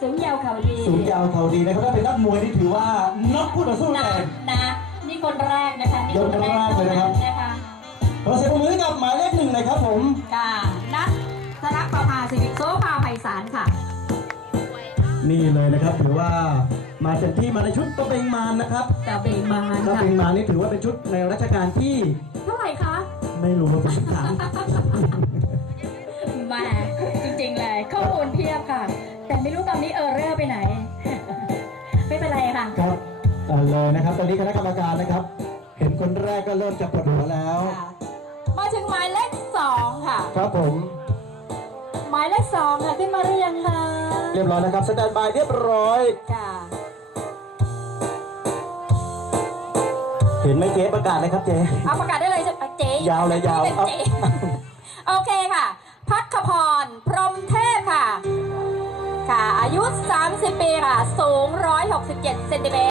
สูงยาวเขาดีสูงยาวเขาดีนะครับถ้าเป็นนักมวยนี่ถือว่าน็อกคู่ต่อสู้นะแรงนะ นี่คนแรกนะคะนี่คนแรกคนแรกเลยนะครับนะคะขอเสียงปรบมือให้กับหมายเลขหนึ่งหนะครับผมค่ะนัทธนประภาสิริโสภาไพศาลค่ะ นี่เลยนะครับถือว่ามาเต็มที่มาในชุดกระเบงมารนะครับกระเบงมารกระค่ะเบงมารนี่ถือว่าเป็นชุดในรัชกาลที่ เท่าไหร่คะ ไม่รู้ว่าเป็นถามแหมาจริงๆเลยข้อมูลเพีย บค่ะ แต่ไม่รู้ตอนนี้เออเรอร์ไปไหน ไม่เป็นไรค่ะ ครับเอาเลยนะครับ ตอนนี้คณะกรรมการนะครับ เห็นคนแรกก็เริ่มจะปวดหัวแล้วค่ะมาถึงหมายเลขสองค่ะ ครับผม หมายเลขสองค่ะขึ้นมาหรือยังคะเรียบร้อยนะครับสแตนบายเรียบร้อย ค่ะเห็นไหมเจ๊ประกาศเลยครับเจ๊ เอาประกาศได้เลยใช่ไหมเจ๊ยาวเลยยาว เป็นเอาเจ๊โอเคค่ะ พักขพร พรหมเทพค่ะ ค่ะ อายุ 30 ปีค่ะ สูง 167 เซนติเมตร